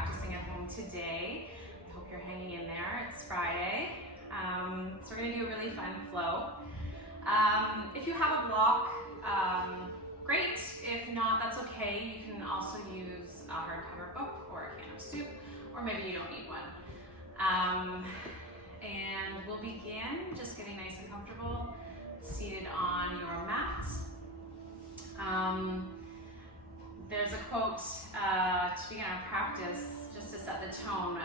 practicing at home today. I hope you're hanging in there. It's Friday. So we're gonna do a really fun flow. If you have a block, great. If not, that's okay. You can also use a hardcover book or a can of soup, or maybe you don't need one. And we'll begin just getting nice and comfortable, seated on your mat. There's a quote to begin our practice, just to set the tone.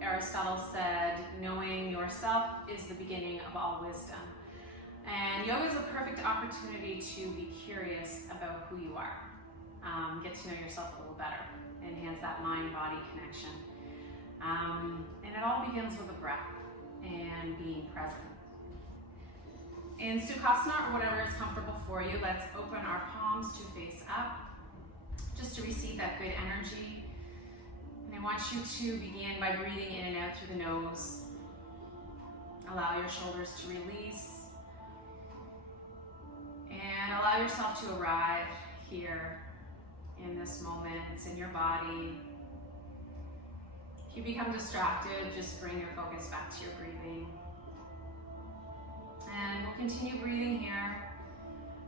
Aristotle said, "Knowing yourself is the beginning of all wisdom." And yoga is a perfect opportunity to be curious about who you are. Get to know yourself a little better, enhance that mind-body connection. And it all begins with a breath and being present. In Sukhasana, or whatever is comfortable for you, let's open our palms to face up, just to receive that good energy. And I want you to begin by breathing in and out through the nose. Allow your shoulders to release. And allow yourself to arrive here in this moment, in your body. If you become distracted, just bring your focus back to your breathing. And we'll continue breathing here,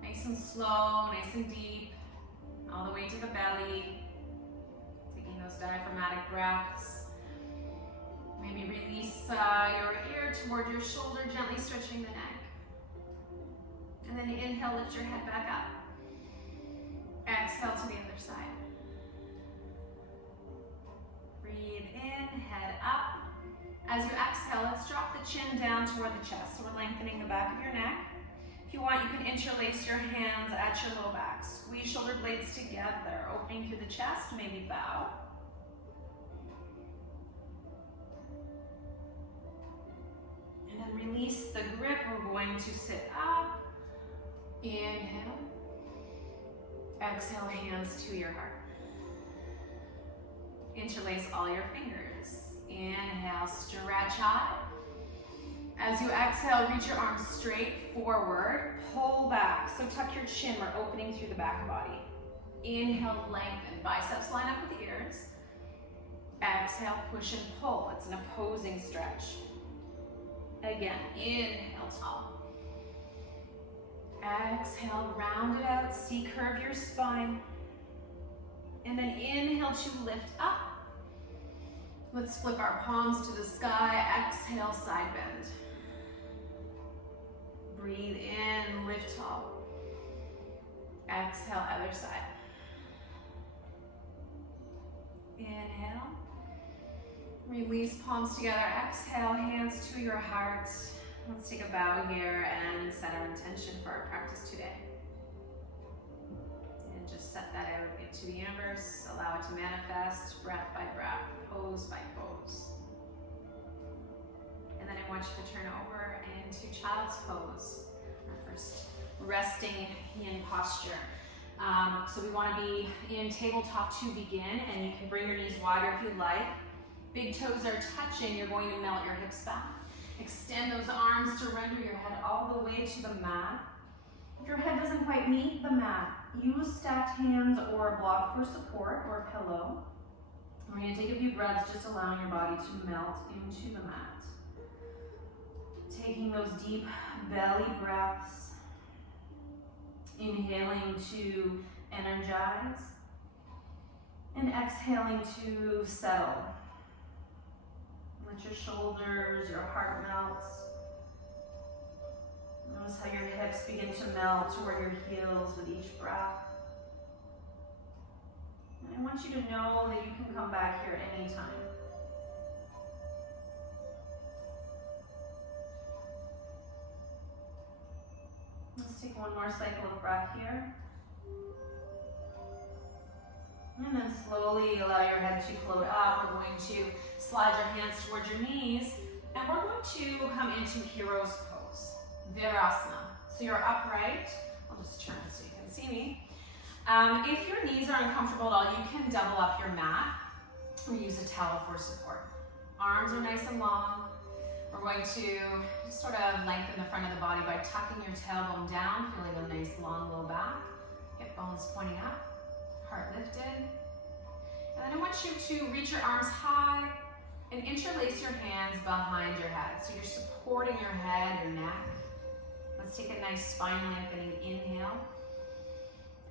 nice and slow, nice and deep, all the way to the belly, taking those diaphragmatic breaths. Maybe release your ear toward your shoulder, gently stretching the neck. And then inhale, lift your head back up. Exhale to the other side. Breathe in, head up. As you exhale, let's drop the chin down toward the chest. So we're lengthening the back of your neck. If you want, you can interlace your hands at your low back. Squeeze shoulder blades together, opening through the chest, maybe bow. And then release the grip. We're going to sit up. Inhale. Exhale, hands to your heart. Interlace all your fingers. Inhale, stretch high. As you exhale, reach your arms straight forward, pull back. So tuck your chin, we're opening through the back body. Inhale, lengthen, biceps line up with the ears. Exhale, push and pull. It's an opposing stretch. Again, inhale, tall. Exhale, round it out, C-curve your spine. And then inhale to lift up. Let's flip our palms to the sky. Exhale, side bend. Breathe in, lift tall. Exhale, other side. Inhale. Release palms together. Exhale, hands to your heart. Let's take a bow here and set our intention for our practice today. And just set that out into the universe. Allow it to manifest breath by breath, pose by pose. And then I want you to turn over into child's pose, our first resting yin posture. So we want to be in tabletop to begin, and you can bring your knees wider if you like. Big toes are touching, you're going to melt your hips back. Extend those arms, surrender your head all the way to the mat. If your head doesn't quite meet the mat, use stacked hands or a block for support or a pillow. We're going to take a few breaths, just allowing your body to melt into the mat. Taking those deep belly breaths. Inhaling to energize. And exhaling to settle. Let your shoulders, your heart melts. Notice how your hips begin to melt toward your heels with each breath. And I want you to know that you can come back here anytime. Let's take one more cycle of breath here. And then slowly allow your head to float up. We're going to slide your hands towards your knees. And we're going to come into hero's pose, Virasana. So you're upright. I'll just turn so you can see me. If your knees are uncomfortable at all, you can double up your mat or use a towel for support. Arms are nice and long. We're going to just sort of lengthen the front of the body by tucking your tailbone down, feeling a nice long low back. Hip bones pointing up, heart lifted. And then I want want you to reach your arms high and interlace your hands behind your head. So you're supporting your head, your neck. Let's take a nice spine lengthening inhale.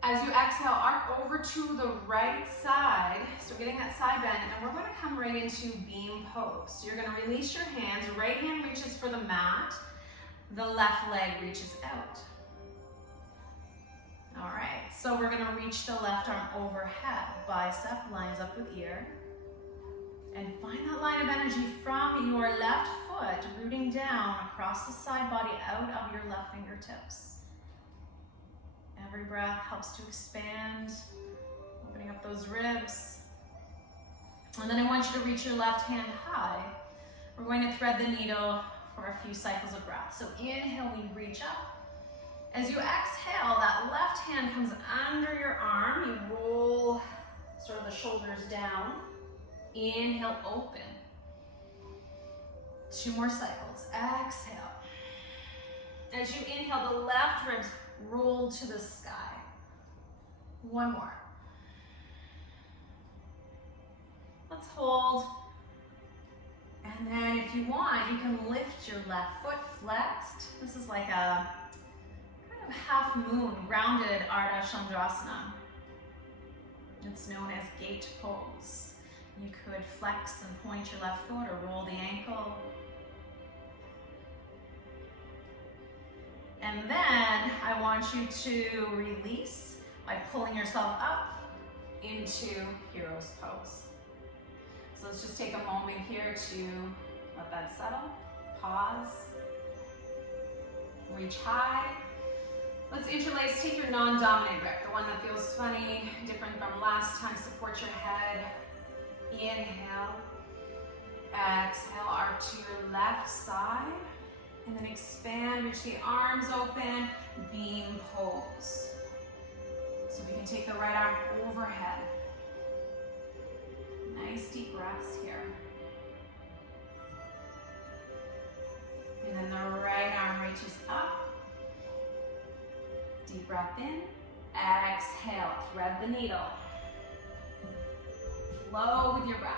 As you exhale, arc over to the right side. So getting that side bend, and we're going to come right into beam pose. So you're going to release your hands. Right hand reaches for the mat. The left leg reaches out. All right, so we're going to reach the left arm overhead. Bicep lines up with ear. And find that line of energy from your left foot, rooting down across the side body out of your left fingertips. Every breath helps to expand, opening up those ribs. And then I want you to reach your left hand high. We're going to thread the needle for a few cycles of breath. So inhale, we reach up. As you exhale, that left hand comes under your arm. You roll sort of the shoulders down. Inhale, open. 2 more cycles. Exhale. As you inhale, the left ribs roll to the sky. 1 more. Let's hold. And then if you want, you can lift your left foot flexed. This is like a kind of half moon, grounded Ardha Chandrasana. It's known as gate pose. You could flex and point your left foot or roll the ankle. And then I want you to release by pulling yourself up into hero's pose. So let's just take a moment here to let that settle. Pause. Reach high. Let's interlace. Take your non-dominant grip, the one that feels funny, different from last time. Support your head. Inhale. Exhale, arc to your left side. And then expand, reach the arms open, beam pose. So we can take the right arm overhead. Nice deep breaths here. And then the right arm reaches up. Deep breath in. Exhale, thread the needle. Flow with your breath.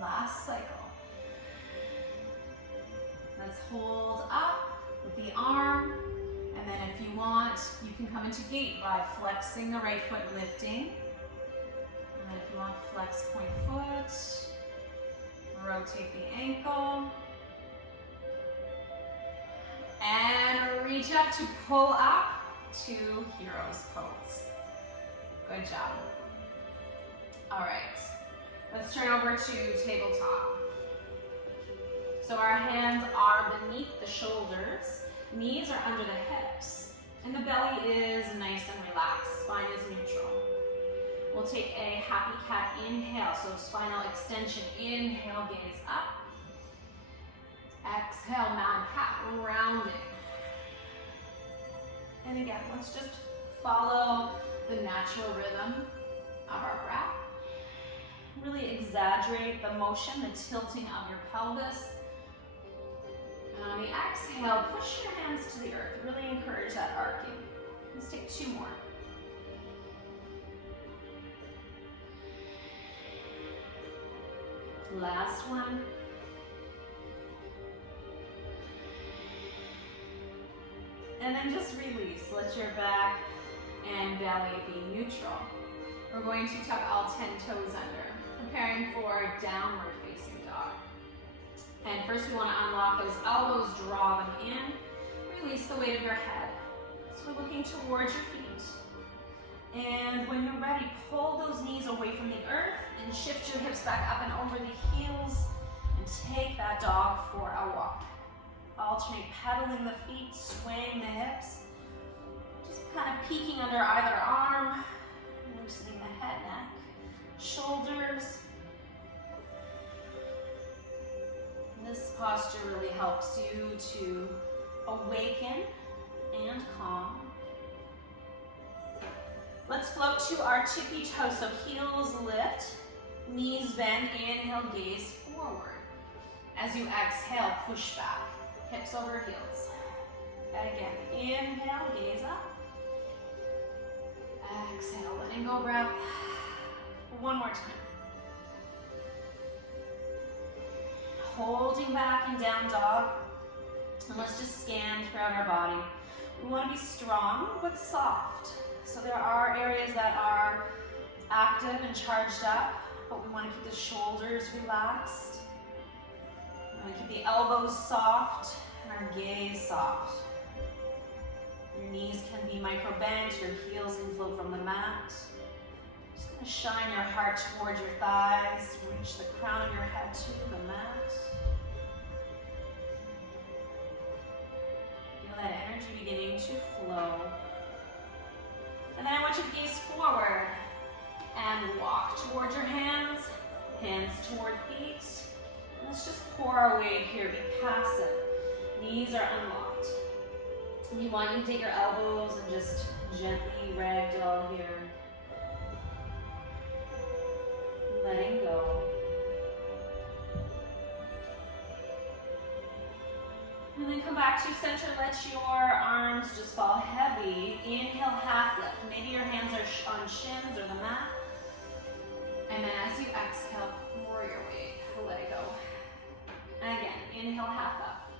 Last cycle. Let's hold up with the arm, and then if you want, you can come into gate by flexing the right foot, lifting. And then if you want, flex point foot, rotate the ankle, and reach up to pull up to hero's pose. Good job. All right. Let's turn over to tabletop. So our hands are beneath the shoulders, knees are under the hips, and the belly is nice and relaxed, spine is neutral. We'll take a happy cat inhale, so spinal extension, inhale, gaze up. Exhale, mad cat, rounding. And again, let's just follow the natural rhythm of our breath. Really exaggerate the motion, the tilting of your pelvis. And on the exhale, push your hands to the earth. Really encourage that arcing. Let's take 2 more. Last one. And then just release. Let your back and belly be neutral. We're going to tuck all 10 toes under, preparing for downward facing dog. And first we want to unlock those elbows, draw them in, release the weight of your head. So we're looking towards your feet. And when you're ready, pull those knees away from the earth and shift your hips back up and over the heels and take that dog for a walk. Alternate pedaling the feet, swaying the hips, just kind of peeking under either arm, loosening the head, neck, shoulders. This posture really helps you to awaken and calm. Let's float to our tippy toes, so heels lift, knees bend, inhale, gaze forward. As you exhale, push back, hips over heels. And again, inhale. Exhale, letting go breath. One more time. Holding back in down dog. And let's just scan throughout our body. We want to be strong but soft. So there are areas that are active and charged up, but we want to keep the shoulders relaxed. We want to keep the elbows soft and our gaze soft. Your knees can be micro bent, your heels can float from the mat. Just going to shine your heart towards your thighs, reach the crown of your head to the mat. Feel that energy beginning to flow. And then I want you to gaze forward and walk towards your hands, hands toward feet. Let's just pour our weight here, be passive. Knees are unlocked. And you want you to take your elbows and just gently ragdoll here. Letting go. And then come back to center. Let your arms just fall heavy. Inhale, half lift. Maybe your hands are on shins or the mat. And then as you exhale, pour your weight. Let it go. And again, inhale, half up.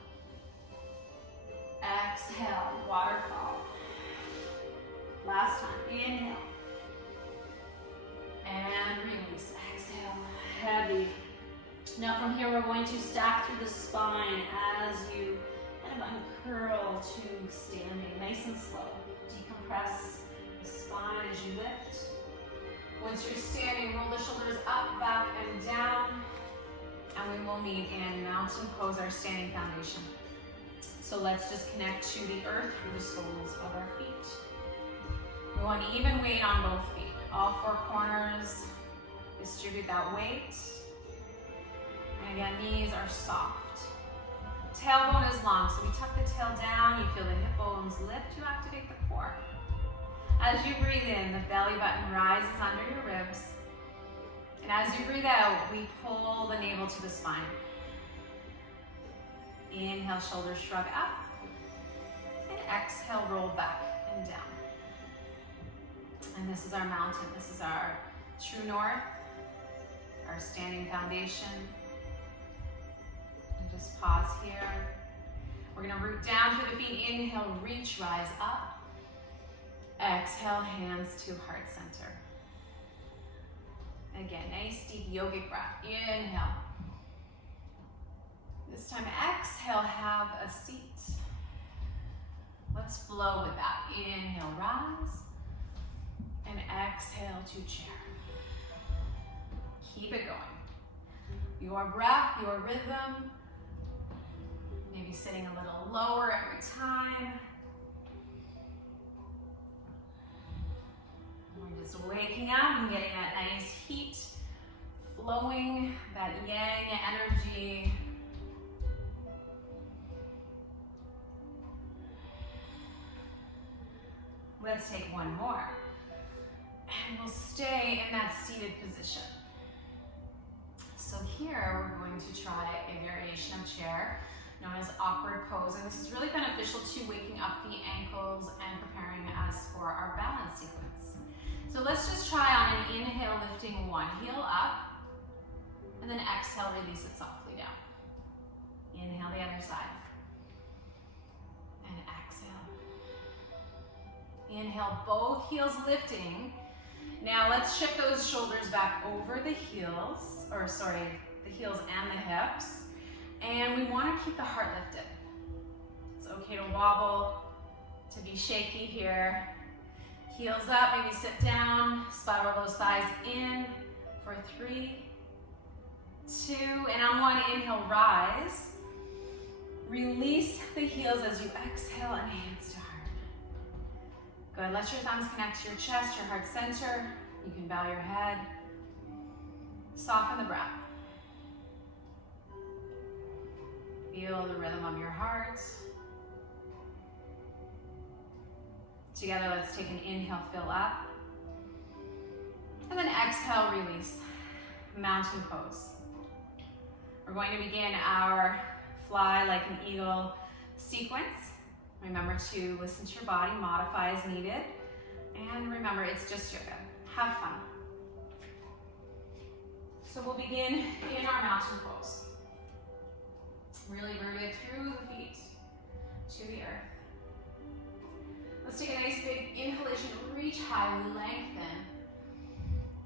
Exhale, waterfall. Last time, inhale. And release, exhale, heavy. Now from here, we're going to stack through the spine as you kind of uncurl to standing, nice and slow. Decompress the spine as you lift. Once you're standing, roll the shoulders up, back, and down. And we will meet in mountain pose, our standing foundation. So let's just connect to the earth through the soles of our feet. We want even weight on both feet. All four corners, distribute that weight. And again, knees are soft. Tailbone is long, so we tuck the tail down. You feel the hip bones lift, you activate the core. As you breathe in, the belly button rises under your ribs. And as you breathe out, we pull the navel to the spine. Inhale, shoulders shrug up. And exhale, roll back and down. And this is our mountain. This is our true north, our standing foundation. And just pause here. We're going to root down through the feet. Inhale, reach, rise up. Exhale, hands to heart center. Again, nice deep yogic breath. Inhale. This time, exhale, have a seat. Let's flow with that. Inhale, rise. And exhale to chair. Keep it going. Your breath, your rhythm. Maybe sitting a little lower every time. We're just waking up and getting that nice heat flowing, that yang energy. Let's take one more. And we'll stay in that seated position. So here we're going to try a variation of chair known as awkward pose. And this is really beneficial to waking up the ankles and preparing us for our balance sequence. So let's just try on an inhale, lifting one heel up, and then exhale, release it softly down. Inhale the other side. And exhale. Inhale, both heels lifting. Now let's shift those shoulders back over the heels, the heels and the hips. And we want to keep the heart lifted. It's okay to wobble, to be shaky here. Heels up, maybe sit down, spiral those thighs in for 3, 2, and on one, inhale, rise. Release the heels as you exhale and hands to heart. Good, let your thumbs connect to your chest, your heart center. You can bow your head. Soften the breath. Feel the rhythm of your heart. Together, let's take an inhale, fill up. And then exhale, release. Mountain pose. We're going to begin our fly like an eagle sequence. Remember to listen to your body, modify as needed. And remember, it's just yoga. Have fun. So we'll begin in our mountain pose. Really root it through the feet to the earth. Let's take a nice big inhalation, reach high, lengthen.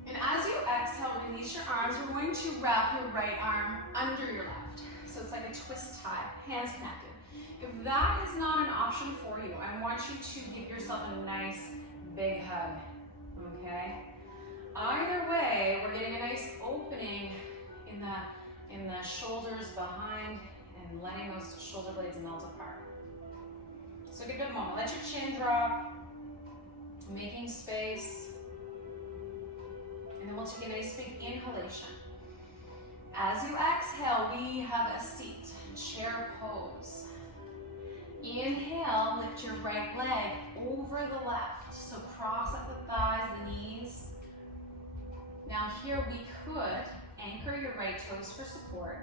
And as you exhale, release your arms. We're going to wrap your right arm under your left. So it's like a twist tie, hands connected. If that is not an option for you, I want you to give yourself a nice big hug, okay? Either way, we're getting a nice opening in the shoulders behind and letting those shoulder blades melt apart. So give it a moment. Let your chin drop, making space. And then we'll take a nice big inhalation. As you exhale, we have a seat, chair pose. Inhale, lift your right leg over the left. So cross at the thighs, the knees. Now here we could anchor your right toes for support.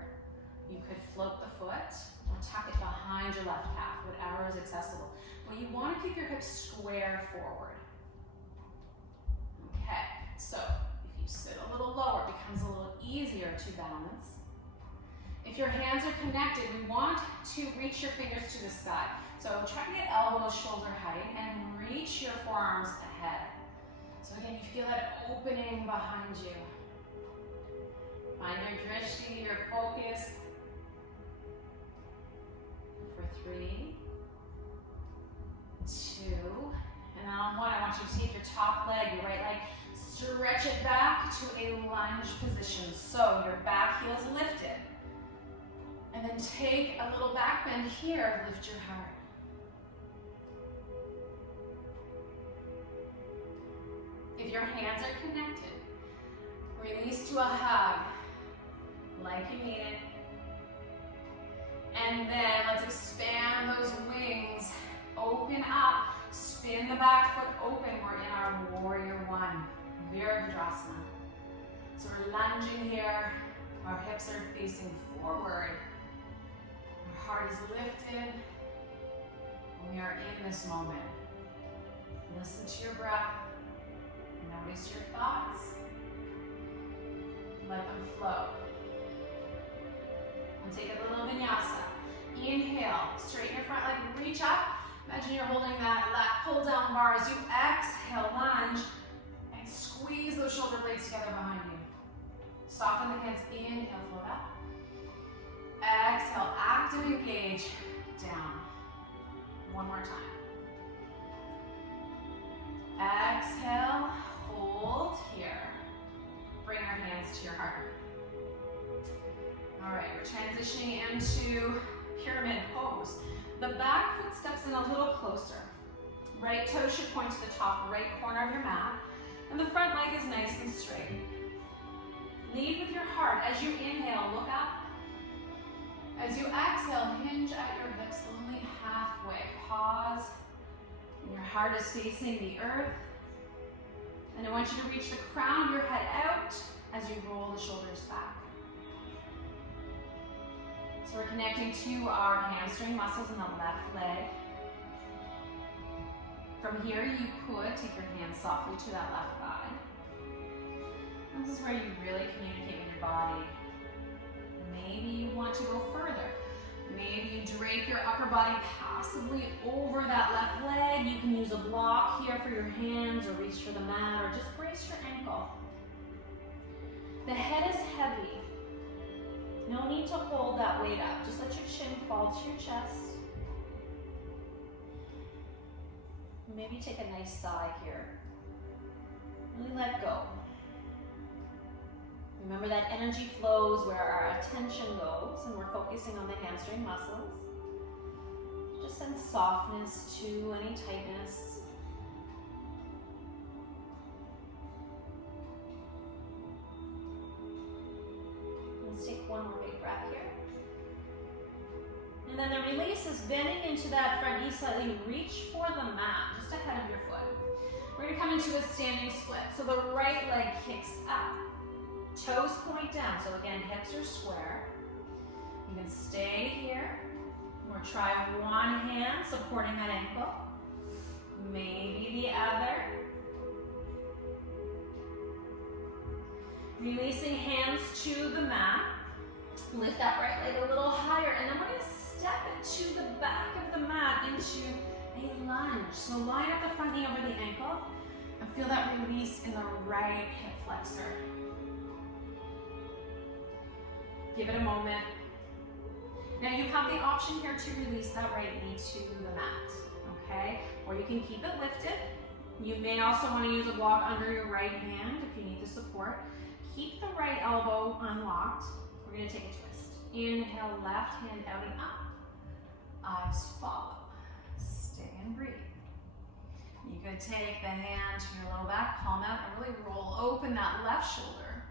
You could float the foot or tuck it behind your left calf, whatever is accessible. But you want to keep your hips square forward. Okay, so if you sit a little lower, it becomes a little easier to balance. If your hands are connected, we want to reach your fingers to the sky. So try to get elbows shoulder height and reach your forearms ahead. So again, you feel that opening behind you. Find your drishti, your focus. For 3, 2, and then on 1, I want you to take your top leg, your right leg, stretch it back to a lunge position. So your back heel is lifted. And then take a little back bend here, lift your heart. If your hands are connected, release to a hug, like you need it. And then let's expand those wings, open up, spin the back foot open. We're in our warrior one, Virabhadrasana. So we're lunging here, our hips are facing forward. Heart is lifted. We are in this moment. Listen to your breath. Notice your thoughts. Let them flow. We'll take a little vinyasa. Inhale, straighten your front leg, reach up. Imagine you're holding that lat pull down bar as you exhale, lunge, and squeeze those shoulder blades together behind you. Soften the hands, inhale, float up. Exhale, active engage, down. One more time. Exhale, hold here. Bring our hands to your heart. All right, we're transitioning into pyramid pose. The back foot steps in a little closer. Right toe should point to the top right corner of your mat, and the front leg is nice and straight. Lead with your heart. As you inhale, look up. As you exhale, hinge at your hips only halfway. Pause. Your heart is facing the earth. And I want you to reach the crown of your head out as you roll the shoulders back. So we're connecting to our hamstring muscles in the left leg. From here, you could take your hands softly to that left thigh. This is where you really communicate with your body. Maybe you want to go further. Maybe you drape your upper body passively over that left leg. You can use a block here for your hands or reach for the mat or just brace your ankle. The head is heavy. No need to hold that weight up. Just let your chin fall to your chest. Maybe take a nice sigh here. Really let go. Remember that energy flows where our attention goes, and we're focusing on the hamstring muscles. Just send softness to any tightness. Let's take one more big breath here. And then the release is bending into that front knee slightly. Reach for the mat, just ahead of your foot. We're going to come into a standing split. So the right leg kicks up. Toes point down. So again, hips are square. You can stay here. Or try one hand supporting that ankle. Maybe the other. Releasing hands to the mat. Lift that right leg a little higher, and then we're going to step into the back of the mat into a lunge. So line up the front knee over the ankle and feel that release in the right hip flexor. Give it a moment. Now you have the option here to release that right knee to the mat, okay? Or you can keep it lifted. You may also want to use a block under your right hand if you need the support. Keep the right elbow unlocked. We're going to take a twist. Inhale, left hand out and up. Eyes follow. Stay and breathe. You could take the hand to your low back, palm out, and really roll open that left shoulder.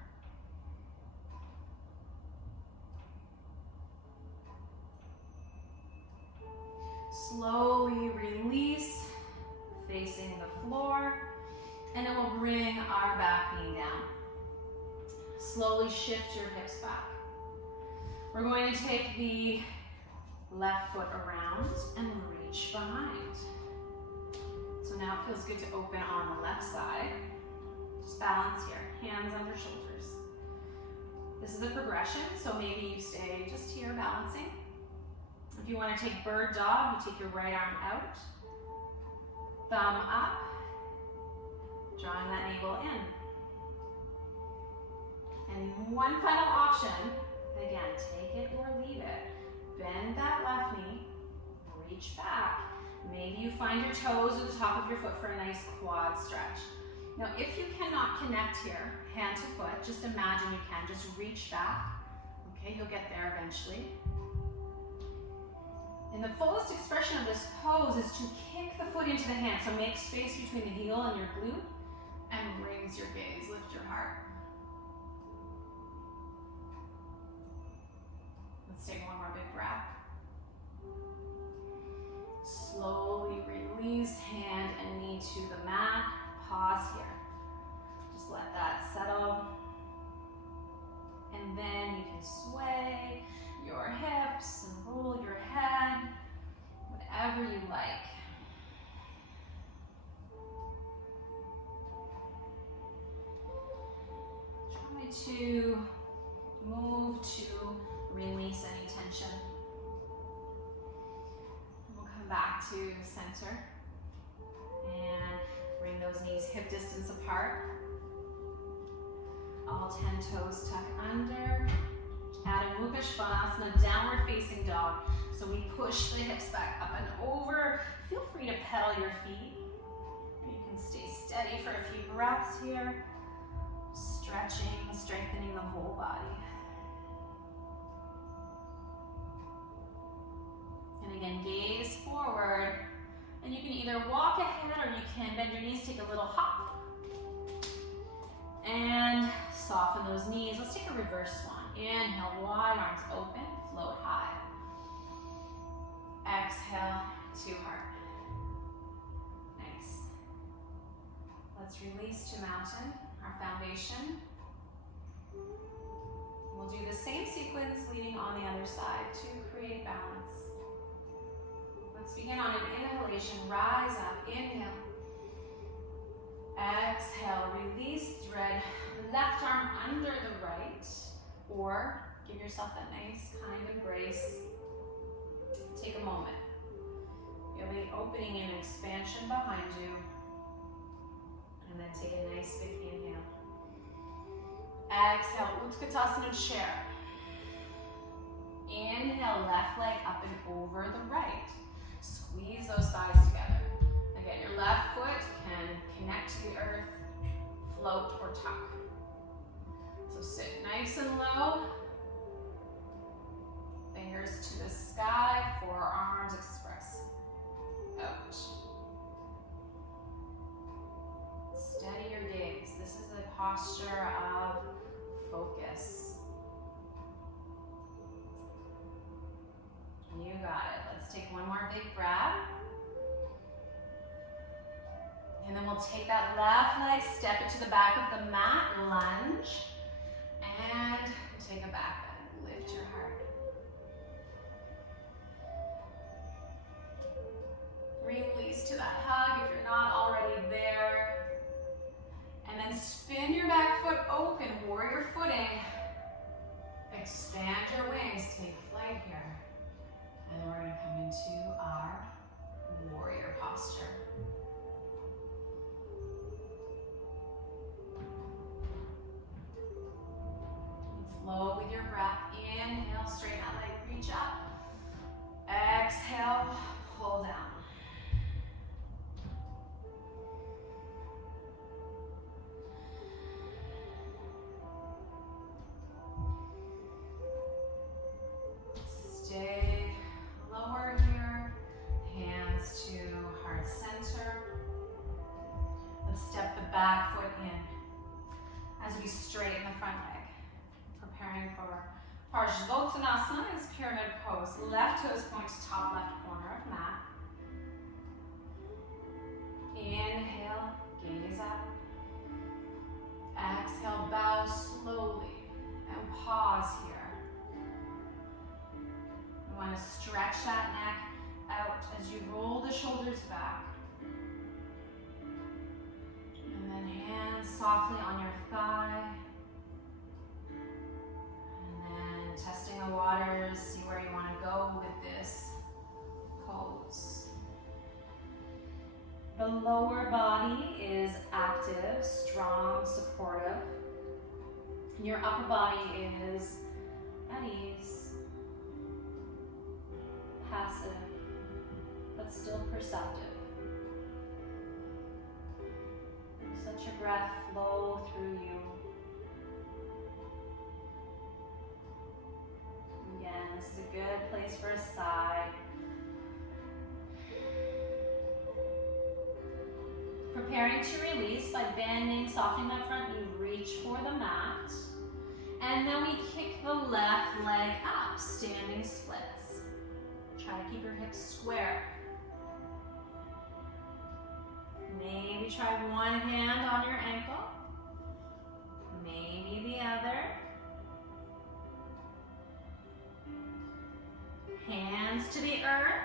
Slowly release, facing the floor, and then we'll bring our back knee down. Slowly shift your hips back. We're going to take the left foot around and reach behind. So now it feels good to open on the left side. Just balance here, hands under shoulders. This is a progression, so maybe you stay just here balancing. If you want to take bird dog, you take your right arm out, thumb up, drawing that navel in. And one final option, again, take it or leave it. Bend that left knee, reach back. Maybe you find your toes at the top of your foot for a nice quad stretch. Now, if you cannot connect here, hand to foot, just imagine you can. Just reach back. Okay, you'll get there eventually. And the fullest expression of this pose is to kick the foot into the hand. So make space between the heel and your glute and raise your gaze, lift your heart. Let's take one more big breath. Slowly release hand and knee to the mat. Pause here. Just let that settle. And then you can sway your hips and roll your head, whatever you like. Try to move to release any tension. We'll come back to center and bring those knees hip distance apart. All 10 toes tuck under. Adho Mukha Svanasana, downward facing dog. So we push the hips back up and over. Feel free to pedal your feet. You can stay steady for a few breaths here. Stretching, strengthening the whole body. And again, gaze forward. And you can either walk ahead or you can bend your knees, take a little hop. And soften those knees. Let's take a reverse one. Inhale, wide arms open, float high. Exhale, to heart. Nice. Let's release to mountain, our foundation. We'll do the same sequence leading on the other side to create balance. Let's begin on an inhalation, rise up, inhale. Exhale, release, thread left arm under the right, or give yourself that nice kind embrace. Take a moment. Feel the opening and expansion behind you. And then take a nice big inhale. Exhale, Utkatasana chair. Inhale, left leg up and over the right. Squeeze those thighs together. Again, your left foot can connect to the earth, float, or tuck. So sit nice and low. Fingers to the sky, forearms express out. Steady your gaze. This is a posture of focus. You got it. Let's take one more big breath. And then we'll take that left leg, step it to the back of the mat, lunge, and take a back bend. Lift your heart. Release to that hug if you're not already there. And then spin your back foot open, warrior with your breath. Inhale, straighten that leg, reach up. Exhale, pull down. Stay lower here, hands to heart center. Let's step the back foot in as we straighten the front leg. Preparing for Parsvottanasana is pyramid pose. Left toes point to top left corner of mat. Inhale, gaze up. Exhale, bow slowly and pause here. You want to stretch that neck out as you roll the shoulders back. And then hands softly on your thigh. Testing the waters, see where you want to go with this pose. The lower body is active, strong, supportive. And your upper body is at ease, passive, but still perceptive. Let your breath flow through you. Again, this is a good place for a sigh. Preparing to release by bending, softening that front knee, reach for the mat. And then we kick the left leg up, standing splits. Try to keep your hips square. Maybe try one hand on your ankle, maybe the other. Hands to the earth.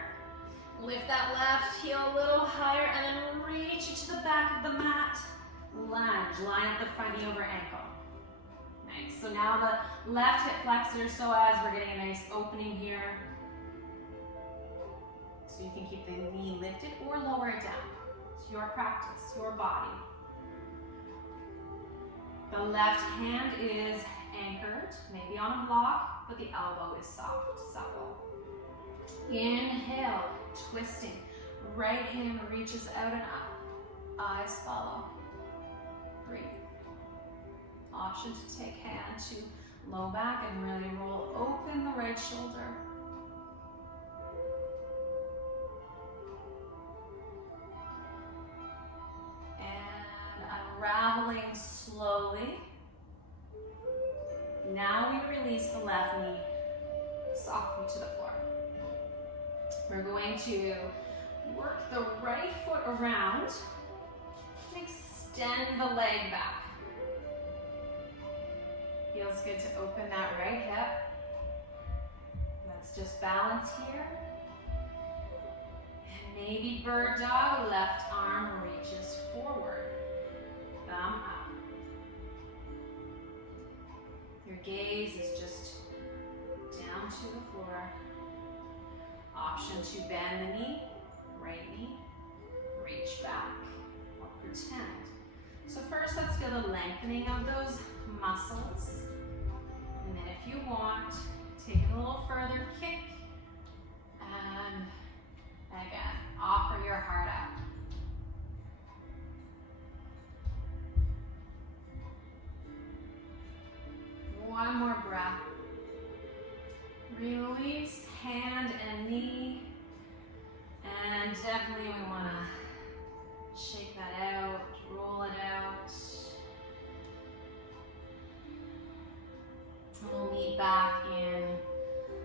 Lift that left heel a little higher and then reach it to the back of the mat. Lunge, line up the front knee over ankle. Nice, so now the left hip flexor psoas, we're getting a nice opening here. So you can keep the knee lifted or lower it down. It's your practice, your body. The left hand is anchored, maybe on a block, but the elbow is soft, supple. Inhale, twisting. Right hand reaches out and up. Eyes follow. Breathe. Option to take hand to low back and really roll open the right shoulder. And unraveling slowly. Now we release the left knee softly to the floor. We're going to work the right foot around and extend the leg back. Feels good to open that right hip. Let's just balance here. And maybe bird dog, left arm reaches forward. Thumb up. Your gaze is just down to the floor. Option to bend the knee, right knee, reach back, or pretend. So first let's feel the lengthening of those muscles. And then if you want, take it a little further, kick, and again, offer your heart out. One more breath. Release hand and knee. And definitely we want to shake that out, roll it out. And we'll meet back in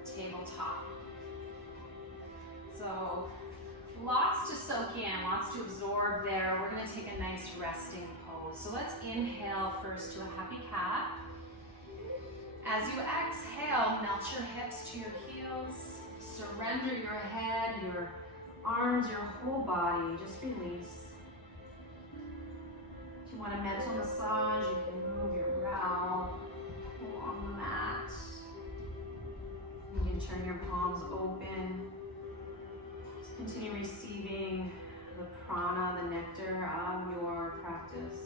tabletop. So lots to soak in, lots to absorb there. We're going to take a nice resting pose. So let's inhale first to a happy cat. As you exhale, melt your hips to your heels. Surrender your head, your arms, your whole body. Just release. If you want a mental massage, you can move your brow along the mat. You can turn your palms open. Just continue receiving the prana, the nectar of your practice.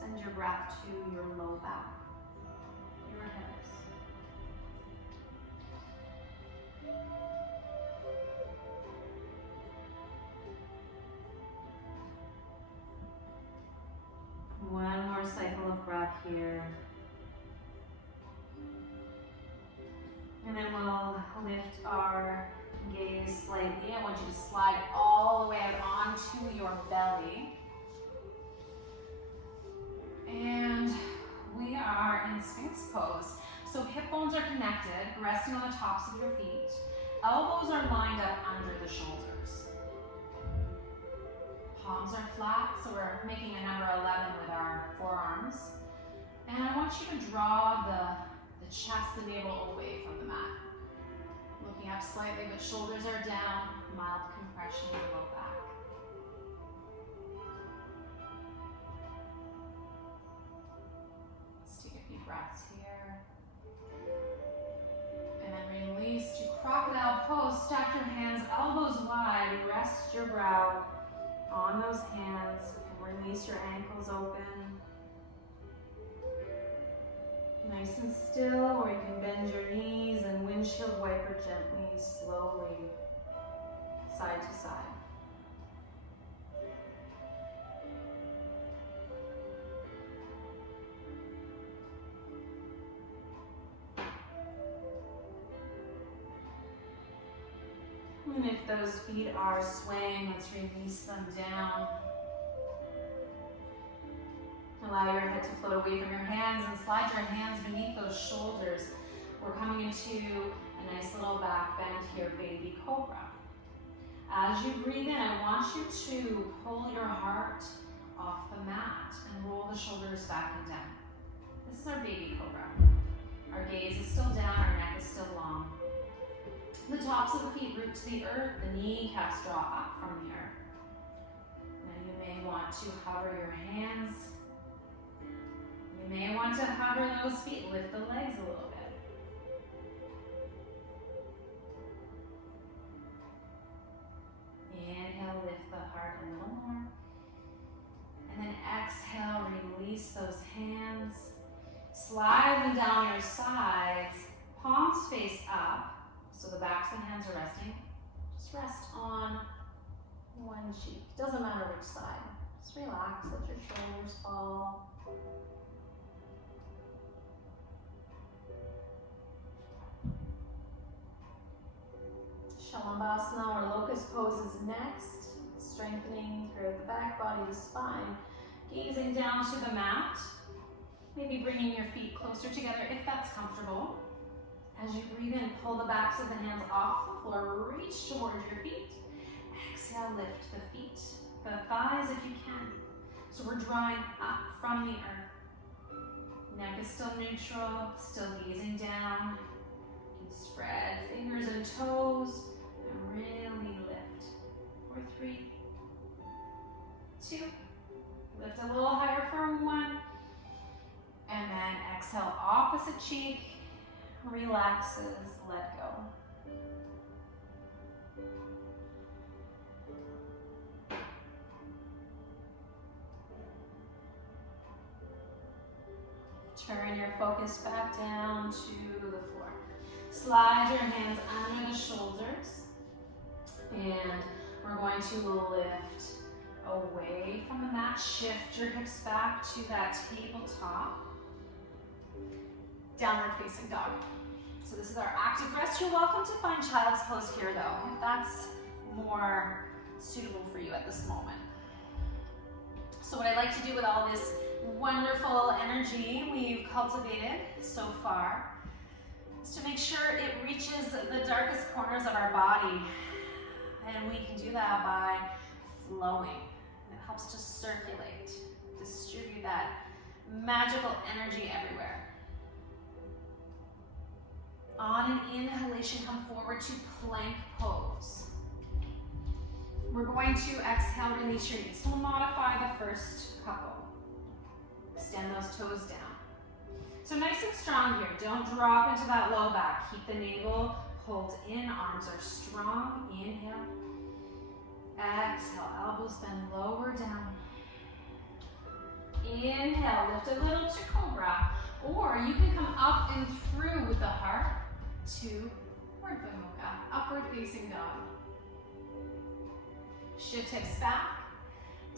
Send your breath back to your low back, your hips. One more cycle of breath here. And then we'll lift our gaze slightly. I want you to slide all the way out onto your belly. And we are in Sphinx pose. So hip bones are connected, resting on the tops of your feet. Elbows are lined up under the shoulders. Palms are flat, so we're making a number 11 with our forearms. And I want you to draw the chest and navel away from the mat. Looking up slightly, but shoulders are down, mild compression in the low back. Let's take a few breaths here. And then release to crocodile pose. Stack your hands, elbows wide, rest your brow on those hands. Release your ankles open. Nice and still, or you can bend your knees and windshield wiper gently, slowly, side to side. And if those feet are swaying, let's release them down. Allow your head to float away from your hands and slide your hands beneath those shoulders. We're coming into a nice little back bend here, baby cobra. As you breathe in, I want you to pull your heart off the mat and roll the shoulders back and down. This is our baby cobra. Our gaze is still down, our neck is still long. The tops of the feet root to the earth, the kneecaps draw up from here. Now you may want to hover your hands. You may want to hover those feet, lift the legs a little bit. Inhale, lift the heart a little more. And then exhale, release those hands. Slide them down your sides, palms face up. So the backs of the hands are resting. Just rest on one cheek. Doesn't matter which side. Just relax, let your shoulders fall. Shalabhasana or locust pose is next. Strengthening throughout the back, body, the spine. Gazing down to the mat. Maybe bringing your feet closer together if that's comfortable. As you breathe in, pull the backs of the hands off the floor, reach towards your feet. Exhale, lift the feet, the thighs if you can. So we're drawing up from the earth. Neck is still neutral, still gazing down. You can spread fingers and toes and really lift. 4, 3, 2. Lift a little higher for 1. And then exhale, opposite cheek. Relaxes, let go. Turn your focus back down to the floor. Slide your hands under the shoulders. And we're going to lift away from the mat. Shift your hips back to that tabletop. Downward facing dog. So this is our active rest. You're welcome to find child's pose here though, if that's more suitable for you at this moment. So what I like to do with all this wonderful energy we've cultivated so far is to make sure it reaches the darkest corners of our body. And we can do that by flowing. It helps to circulate, distribute that magical energy everywhere. On an inhalation, come forward to plank pose. We're going to exhale, release your knees. So we'll modify the first couple. Extend those toes down. So nice and strong here. Don't drop into that low back. Keep the navel pulled in. Arms are strong. Inhale. Exhale. Elbows then lower down. Inhale, lift a little to cobra. Or you can come up and through with the heart to Urdhva Mukha, upward facing dog. Shift hips back.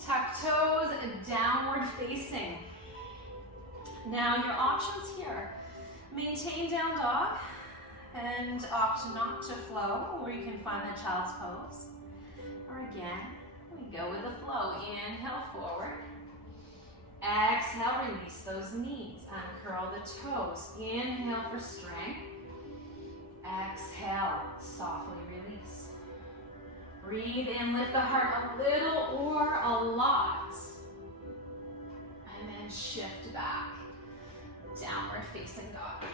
Tuck toes, downward facing. Now your options here. Maintain down dog and opt not to flow, or you can find the child's pose. Or again, we go with the flow. Inhale, forward. Exhale, release those knees. Uncurl the toes. Inhale for strength. Exhale, softly release. Breathe in, lift the heart a little or a lot. And then shift back. Downward facing dog.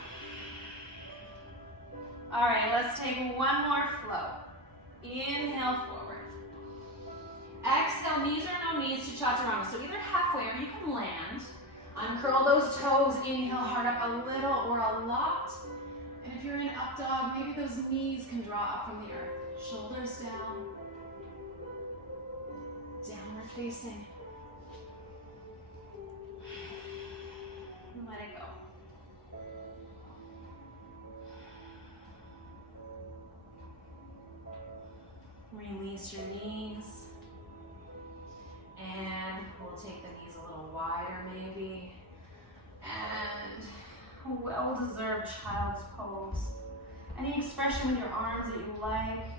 All right, let's take one more flow. Inhale, forward. Exhale, knees or no knees to chaturanga. So either halfway or you can land. Uncurl those toes. Inhale, heart up a little or a lot. And if you're in up dog, maybe those knees can draw up from the earth. Shoulders down. Downward facing. And let it go. Release your knees. And we'll take the knees a little wider maybe. And a well-deserved child's pose. Any expression with your arms that you like.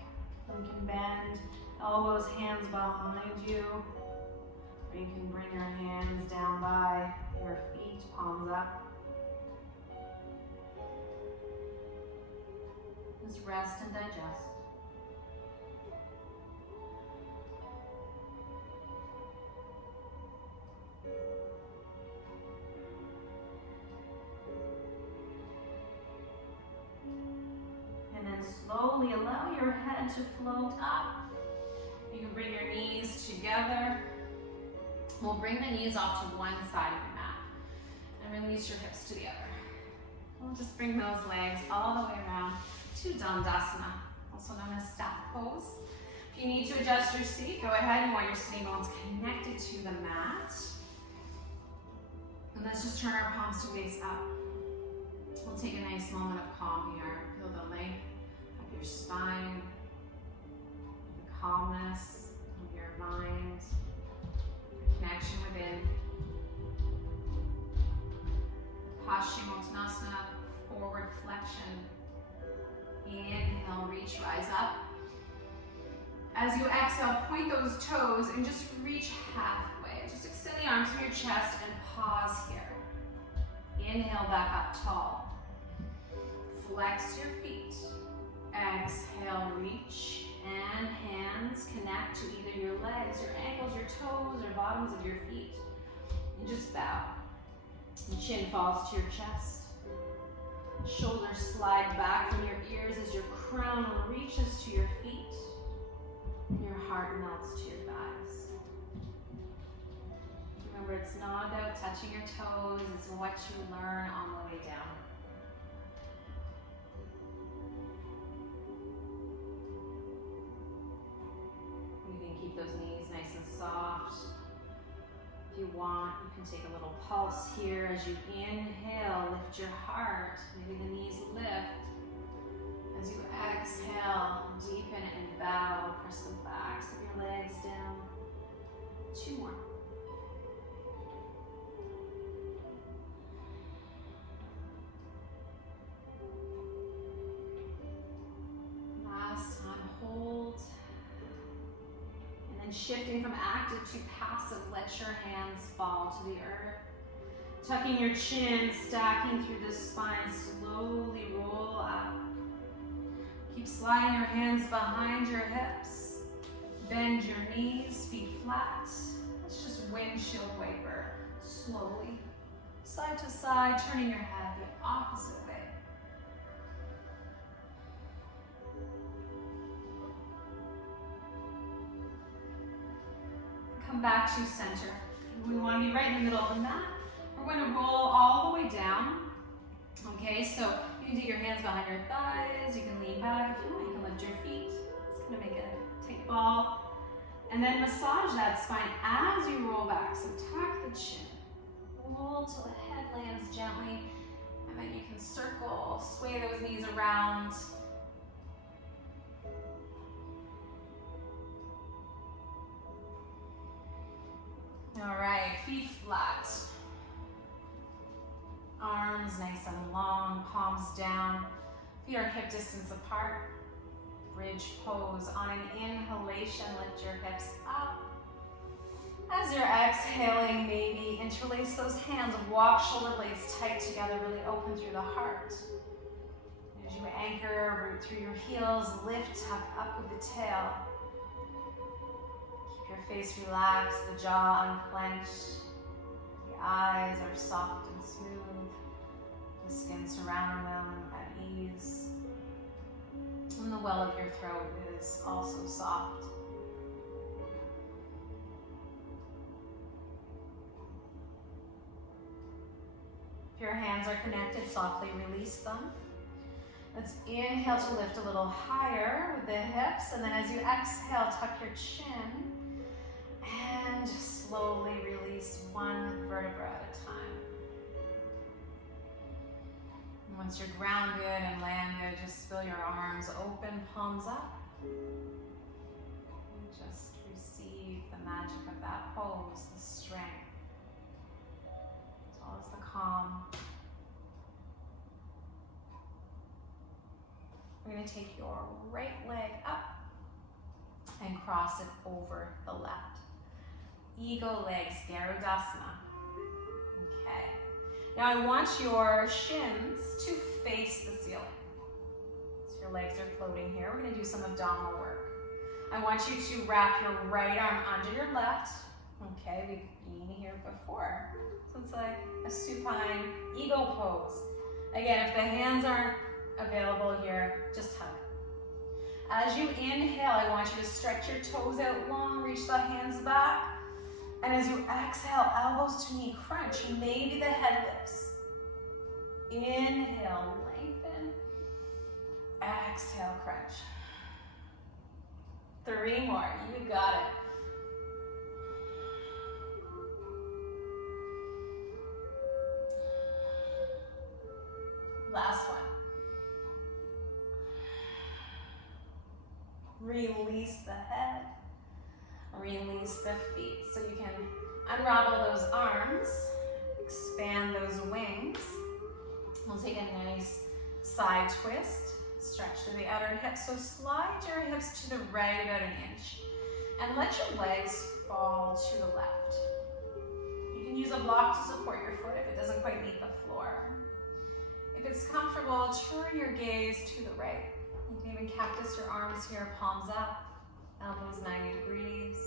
You can bend elbows, hands behind you. Or you can bring your hands down by your feet, palms up. Just rest and digest. And then slowly allow your head to float up. You can bring your knees together. We'll bring the knees off to one side of your mat. And release your hips to the other. We'll just bring those legs all the way around to Dandasana, also known as staff pose. If you need to adjust your seat, go ahead. You want your sitting bones connected to the mat. And let's just turn our palms to face up. We'll take a nice moment of calm here. Feel the length of your spine, the calmness of your mind, the connection within. Paschimottanasana, forward flexion. Inhale, reach, rise up. As you exhale, point those toes and just reach halfway. Just extend the arms from your chest and pause here. Inhale, back up tall. Flex your feet. Exhale, reach, and hands connect to either your legs, your ankles, your toes, or bottoms of your feet. And just bow. The chin falls to your chest. Shoulders slide back from your ears as your crown reaches to your feet. Your heart melts to your thighs. Remember, it's not about touching your toes, it's what you learn on the way down. You can keep those knees nice and soft. If you want, you can take a little pulse here as you inhale, lift your heart, maybe the knees lift. As you exhale, deepen and bow, press the backs of your legs down. 2 more. Last time, hold. And then shifting from active to passive, let your hands fall to the earth. Tucking your chin, stacking through the spine, slowly roll up. Keep sliding your hands behind your hips. Bend your knees, feet flat. Let's just windshield wiper slowly. Side to side, turning your head the opposite way. Come back to center. We want to be right in the middle of the mat. We're going to roll all the way down. Okay, so you can take your hands behind your thighs. You can lean back. If you want, you can lift your feet. It's going to make a tight ball. And then massage that spine as you roll back. So tuck the chin. Pull till the head lands gently, and then you can circle, sway those knees around. All right, feet flat. Arms nice and long, palms down. Feet are hip distance apart. Bridge pose. On an inhalation, lift your hips up. As you're exhaling, maybe interlace those hands, walk shoulder blades tight together, really open through the heart. As you anchor, root through your heels, lift up with the tail. Keep your face relaxed, the jaw unclenched. The eyes are soft and smooth. The skin surrounding them at ease. And the well of your throat is also soft. If your hands are connected, softly release them. Let's inhale to lift a little higher with the hips, and then as you exhale, tuck your chin and slowly release one vertebra at a time. And once you're grounded and landed, just feel your arms open, palms up. And just receive the magic of that pose, the strength, as well as the calm. We're going to take your right leg up and cross it over the left. Eagle legs, Garudasana. Okay. Now I want your shins to face the ceiling. So your legs are floating here. We're going to do some abdominal work. I want you to wrap your right arm under your left. Okay, we've been here before. So it's like a supine eagle pose. Again, if the hands aren't available here, just hug. As you inhale, I want you to stretch your toes out long, reach the hands back. And as you exhale, elbows to knee crunch, maybe the head lifts. Inhale, lengthen. Exhale, crunch. 3 more, you got it. Last one. Release the head. Release the feet. So you can unravel those arms, expand those wings. We'll take a nice side twist. Stretch through the outer hips. So slide your hips to the right about an inch. And let your legs fall to the left. You can use a block to support your foot if it doesn't quite meet the floor. If it's comfortable, turn your gaze to the right. You can even cactus your arms here, palms up, elbows 90 degrees.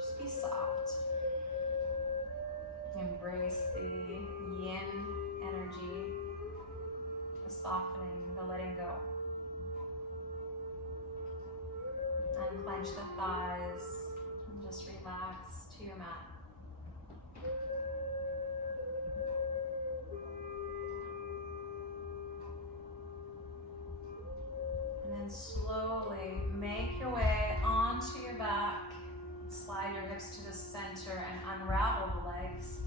Just be soft. Embrace the yin energy, the softening, the letting go. Unclench the thighs and just relax to your mat. And then slowly make your way onto your back. Slide your hips to the center and unravel the legs.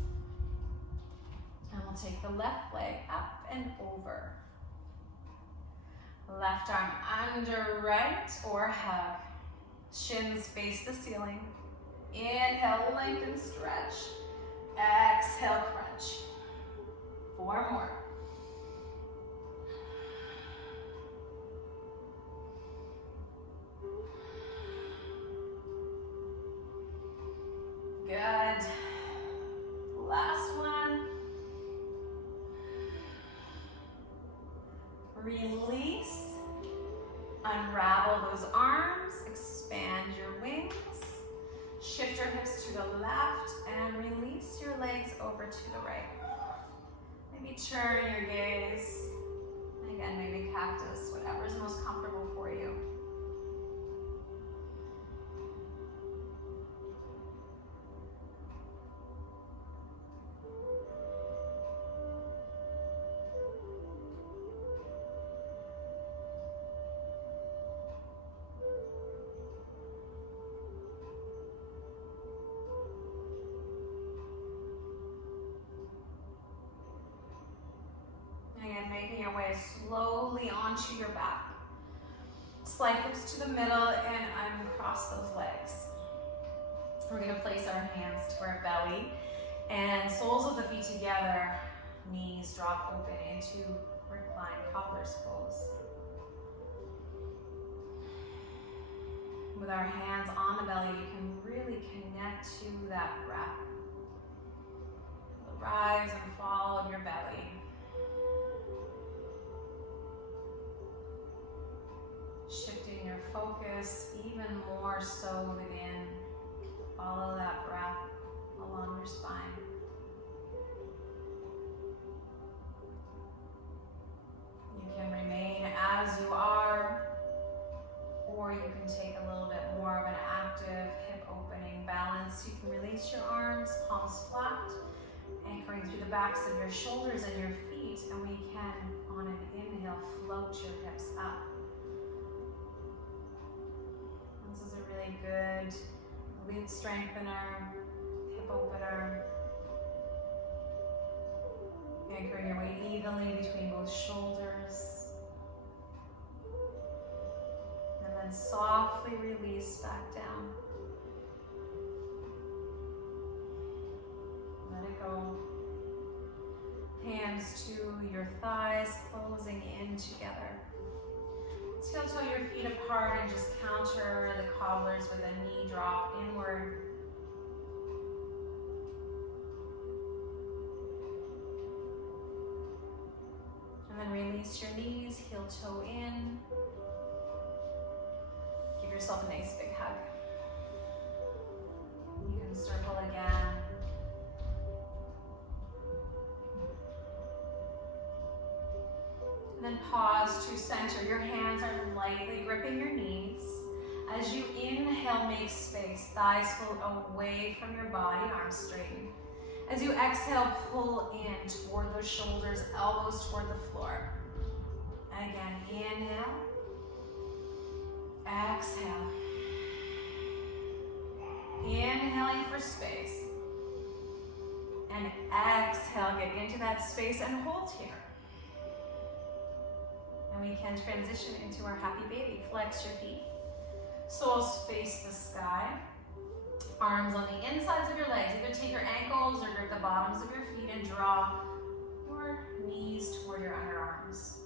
And we'll take the left leg up and over. Left arm under right or hug. Shins face the ceiling. Inhale, lengthen, stretch. Exhale, crunch. 4 more. Good. Last one. Release. Unravel those arms. Expand your wings. Shift your hips to the left and release your legs over to the right. Maybe turn your gaze. Again, maybe cactus, whatever is most comfortable for you. onto your back. Slide hips to the middle and uncross those legs. We're going to place our hands to our belly and soles of the feet together. Knees drop open into reclined cobbler's pose. With our hands on the belly, you can really connect to that breath. The rise and fall of your belly. Shifting your focus even more so within. Follow that breath along your spine. You can remain as you are, or you can take a little bit more of an active hip opening balance. You can release your arms, palms flat, anchoring through the backs of your shoulders and your feet, and we can, on an inhale, float your hips up. This is a really good glute strengthener, hip opener. Anchoring your weight evenly between both shoulders. And then softly release back down. Let it go. Hands to your thighs, closing in together. Heel toe your feet apart and just counter the cobblers with a knee drop inward. And then release your knees, heel toe in. Give yourself a nice big hug. You can circle again. And then pause to center. Your hands are lightly gripping your knees. As you inhale, make space. Thighs float away from your body, arms straighten. As you exhale, pull in toward those shoulders, elbows toward the floor. Again, inhale. Exhale. Inhaling for space. And exhale, get into that space and hold here. And we can transition into our happy baby. Flex your feet. Soles face the sky. Arms on the insides of your legs. Either take your ankles or grip the bottoms of your feet and draw your knees toward your underarms.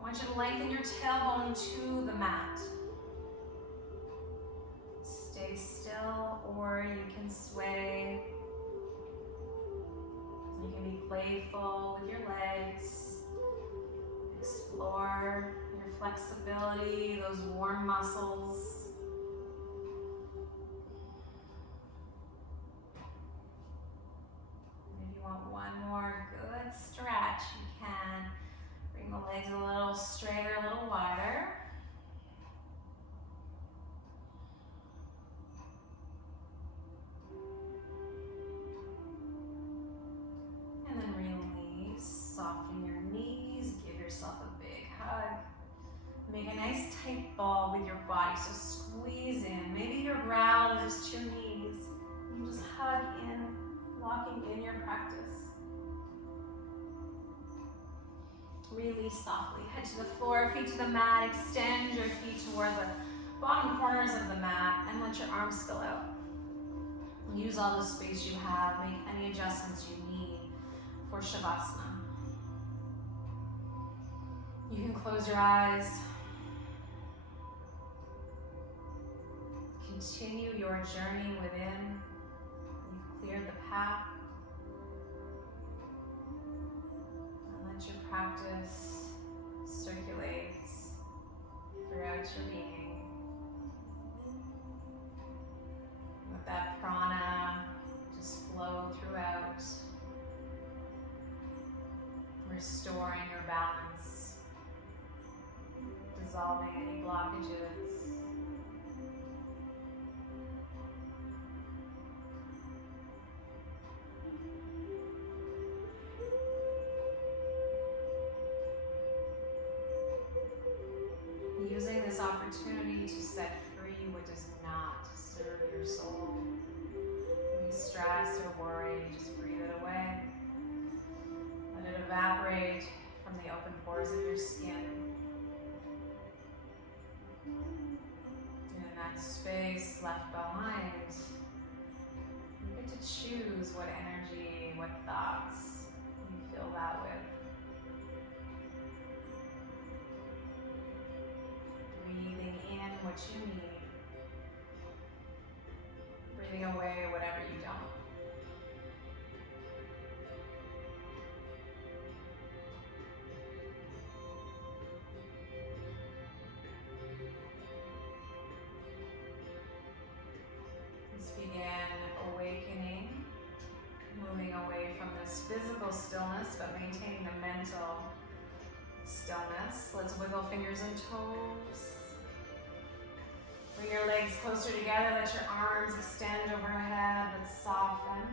I want you to lengthen your tailbone to the mat. Stay still, or you can sway. You can be playful with your legs. Explore your flexibility, those warm muscles. If you want one more good stretch, you can bring the legs a little straighter, a little wider. And then release, soften your knees, give yourself a big hug. Make a nice tight ball with your body, so squeeze in. Maybe your brow lifts your knees. And just hug in, locking in your practice. Release softly. Head to the floor, feet to the mat. Extend your feet toward the bottom corners of the mat and let your arms spill out. Use all the space you have. Make any adjustments you need for Shavasana. You can close your eyes. Continue your journey within. You've cleared the path. And let your practice circulate throughout your being. Let that prana just flow throughout, restoring your balance, dissolving any blockages. Using this opportunity to set free what does not serve your soul. Any stress or worry, just breathe it away. Let it evaporate from the open pores of your skin. space left behind. You get to choose what energy, what thoughts you fill that with. Breathing in what you need. Breathing away whatever you don't. Let's begin awakening, moving away from this physical stillness, but maintaining the mental stillness. Let's wiggle fingers and toes. Bring your legs closer together, let your arms extend overhead, let's soften.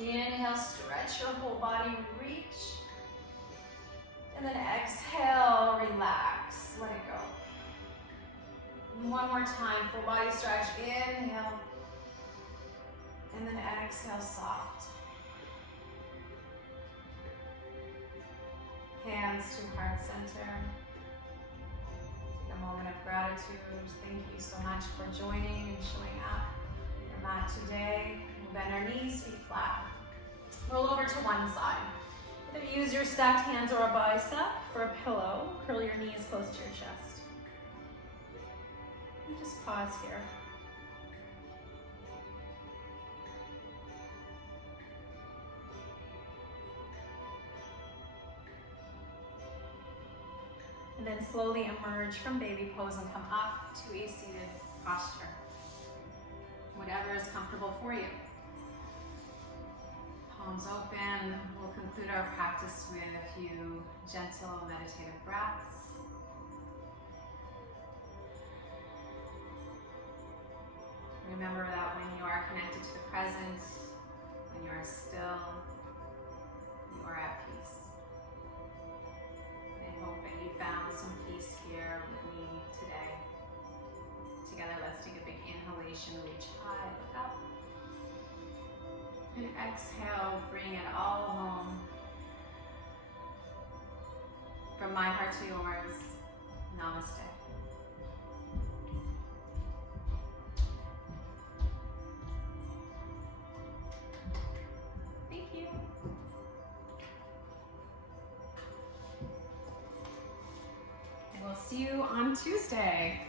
Inhale, stretch your whole body, reach. And then exhale, relax, let it go. And one more time, full body stretch, inhale. And then exhale, soft. Hands to heart center. Take a moment of gratitude. Thank you so much for joining and showing up on your mat today. We'll bend our knees, feet flat. Roll over to one side. Either use your stacked hands or a bicep for a pillow. Curl your knees close to your chest. And just pause here. And then slowly emerge from baby pose and come up to a seated posture. Whatever is comfortable for you. Palms open. We'll conclude our practice with a few gentle meditative breaths. Remember that when you are connected to the present, when you are still, you are at peace. I hope that you found some peace here with me today. Together, let's take a big inhalation, reach high, look up. And exhale, bring it all home. From my heart to yours, namaste. Thank you. And we'll see you on Tuesday.